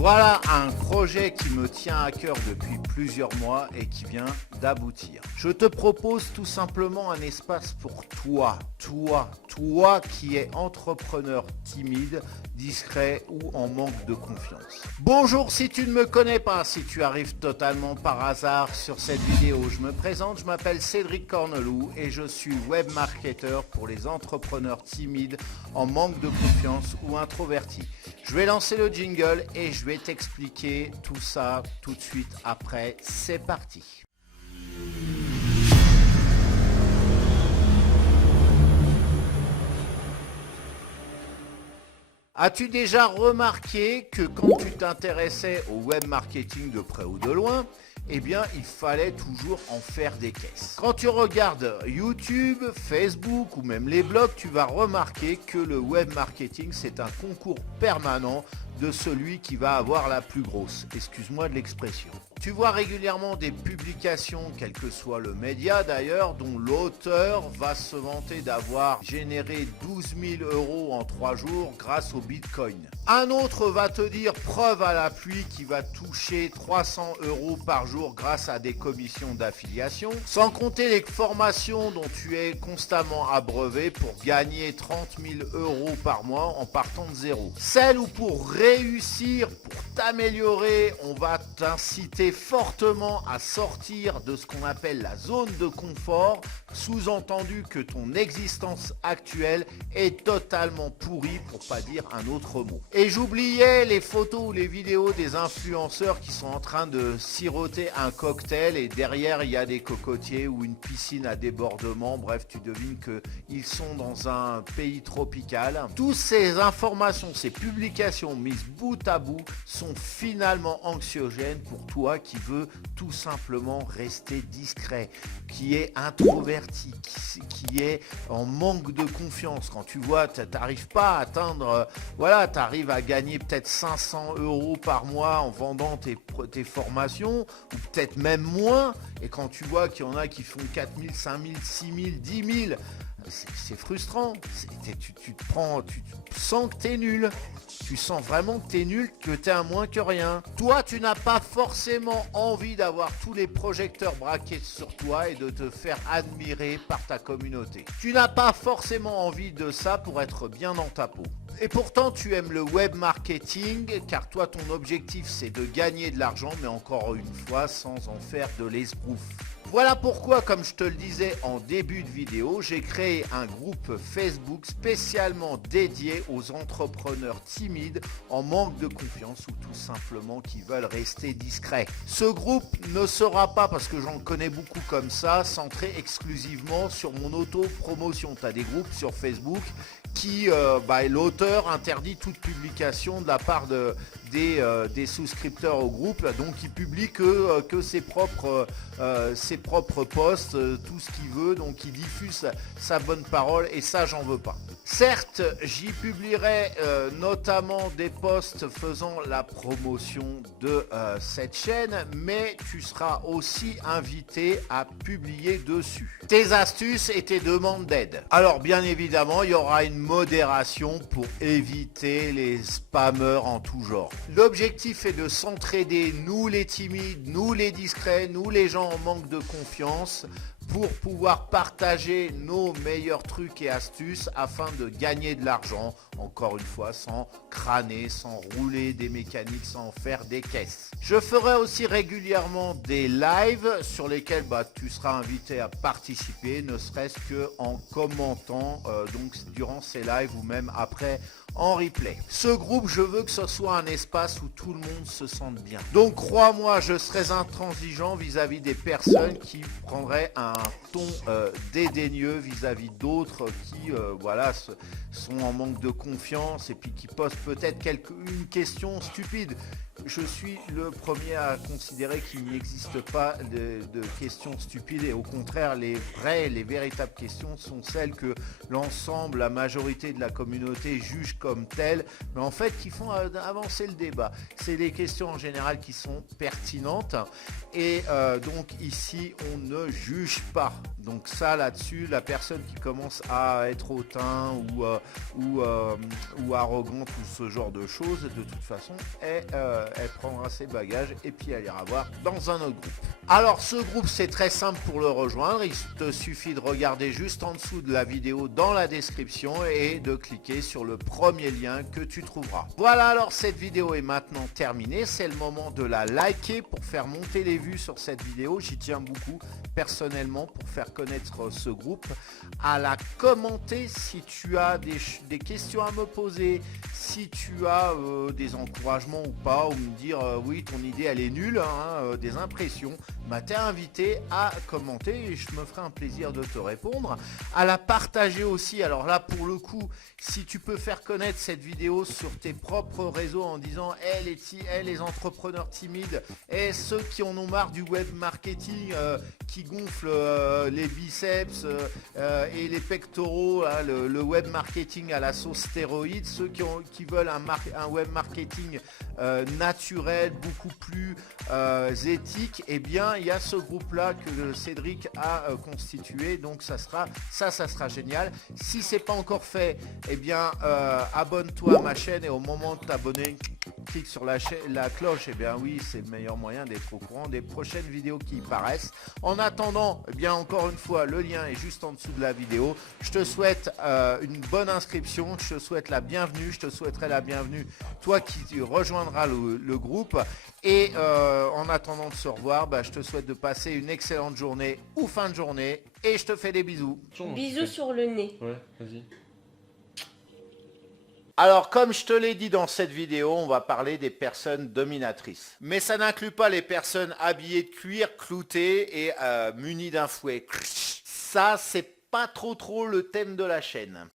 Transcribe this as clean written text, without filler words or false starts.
Voilà un projet qui me tient à cœur depuis plusieurs mois et qui vient d'aboutir. Je te propose tout simplement un espace pour toi qui es entrepreneur timide, discret ou en manque de confiance. Bonjour, si tu ne me connais pas, si tu arrives totalement par hasard sur cette vidéo, je me présente, je m'appelle Cédric Corneloup et je suis web marketeur pour les entrepreneurs timides en manque de confiance ou introvertis. Je vais lancer le jingle et je vais t'expliquer tout ça tout de suite après. C'est parti. As-tu déjà remarqué que quand tu t'intéressais au web marketing de près ou de loin, eh bien, il fallait toujours en faire des caisses. Quand tu regardes YouTube, Facebook ou même les blogs, tu vas remarquer que le web marketing, c'est un concours permanent de celui qui va avoir la plus grosse. Excuse-moi de l'expression. Tu vois régulièrement des publications, quel que soit le média d'ailleurs, dont l'auteur va se vanter d'avoir généré 12 000 € en 3 jours grâce au Bitcoin. Un autre va te dire, preuve à l'appui, qu'il va toucher 300 € par jour grâce à des commissions d'affiliation, sans compter les formations dont tu es constamment abreuvé pour gagner 30 000 € par mois en partant de zéro. Celle où pour réussir, pour t'améliorer, on va t'inciter fortement à sortir de ce qu'on appelle la zone de confort, sous-entendu que ton existence actuelle est totalement pourrie, pour pas dire un autre mot. Et j'oubliais les photos ou les vidéos des influenceurs qui sont en train de siroter un cocktail et derrière il y a des cocotiers ou une piscine à débordement. Bref, tu devines qu'ils sont dans un pays tropical. Toutes ces informations, ces publications mises bout à bout sont finalement anxiogènes pour toi qui veux tout simplement rester discret, qui est introverti, qui est en manque de confiance. Quand tu vois, tu n'arrives pas à atteindre, tu arrives à gagner peut-être 500 € par mois en vendant tes formations, ou peut-être même moins, et quand tu vois qu'il y en a qui font 4 000, 5 000, 6 000, 10 000, c'est frustrant. Tu sens que tu es nul. Tu sens vraiment que tu es nul, que tu es un moins que rien. Toi, tu n'as pas forcément envie d'avoir tous les projecteurs braqués sur toi et de te faire admirer par ta communauté. Tu n'as pas forcément envie de ça pour être bien dans ta peau. Et pourtant, tu aimes le web marketing, car toi, ton objectif, c'est de gagner de l'argent, mais encore une fois, sans en faire de l'esbrouf. Voilà pourquoi, comme je te le disais en début de vidéo, j'ai créé un groupe Facebook spécialement dédié aux entrepreneurs timides en manque de confiance ou tout simplement qui veulent rester discrets. Ce groupe ne sera pas, parce que j'en connais beaucoup comme ça, centré exclusivement sur mon auto-promotion. Tu as des groupes sur Facebook qui, l'auteur interdit toute publication de la part des souscripteurs au groupe, donc il publie que ses propres posts, tout ce qu'il veut, donc il diffuse sa bonne parole et ça j'en veux pas. Certes, j'y publierai notamment des posts faisant la promotion de cette chaîne, mais tu seras aussi invité à publier dessus tes astuces et tes demandes d'aide. Alors bien évidemment, il y aura une modération pour éviter les spammers en tout genre. L'objectif est de s'entraider, nous les timides, nous les discrets, nous les gens en manque de confiance, pour pouvoir partager nos meilleurs trucs et astuces afin de gagner de l'argent, encore une fois, sans crâner, sans rouler des mécaniques, sans faire des caisses. Je ferai aussi régulièrement des lives sur lesquels tu seras invité à participer, ne serait-ce qu'en commentant donc durant ces lives ou même après en replay. Ce groupe, je veux que ce soit un espace où tout le monde se sente bien. Donc crois-moi, je serai intransigeant vis-à-vis des personnes qui prendraient un ton dédaigneux vis-à-vis d'autres qui sont en manque de confiance et puis qui posent peut-être une question stupide. Je suis le premier à considérer qu'il n'existe pas de questions stupides et au contraire, les véritables questions sont celles que l'ensemble, la majorité de la communauté juge comme telles, mais en fait qui font avancer le débat. C'est des questions en général qui sont pertinentes et donc ici on ne juge pas. Donc ça là-dessus, la personne qui commence à être hautain ou arrogante ou ce genre de choses, de toute façon, elle prendra ses bagages et puis elle ira voir dans un autre groupe. Alors ce groupe, c'est très simple pour le rejoindre, il te suffit de regarder juste en dessous de la vidéo dans la description et de cliquer sur le premier lien que tu trouveras. Voilà, alors cette vidéo est maintenant terminée, c'est le moment de la liker pour faire monter les vues sur cette vidéo, j'y tiens beaucoup personnellement pour faire connaître ce groupe, à la commenter si tu as des questions à me poser, si tu as des encouragements ou pas, ou me dire oui ton idée elle est nulle, hein, des impressions, t'es invité à commenter et je me ferai un plaisir de te répondre, à la partager aussi. Alors là pour le coup, si tu peux faire connaître cette vidéo sur tes propres réseaux en disant les entrepreneurs timides et ceux qui en ont marre du web marketing qui gonflent les biceps et les pectoraux, hein, le web marketing à la sauce stéroïde, ceux qui veulent un web marketing naturel, beaucoup plus éthique, et bien il y a ce groupe là que Cédric a constitué, donc ça sera génial. Si c'est pas encore fait, eh bien abonne-toi à ma chaîne et au moment de t'abonner, clique sur la cloche, et bien oui, c'est le meilleur moyen d'être au courant des prochaines vidéos qui y paraissent. En attendant, eh bien encore une fois, le lien est juste en dessous de la vidéo. Je te souhaite une bonne inscription, je te souhaite la bienvenue, je te souhaiterai la bienvenue toi qui rejoindras le groupe, et en attendant de se revoir, je te souhaite de passer une excellente journée ou fin de journée et je te fais des bisous. Bisous sur le nez. Ouais, vas-y. Alors comme je te l'ai dit dans cette vidéo, on va parler des personnes dominatrices. Mais ça n'inclut pas les personnes habillées de cuir, cloutées et munies d'un fouet. Ça, c'est pas trop le thème de la chaîne.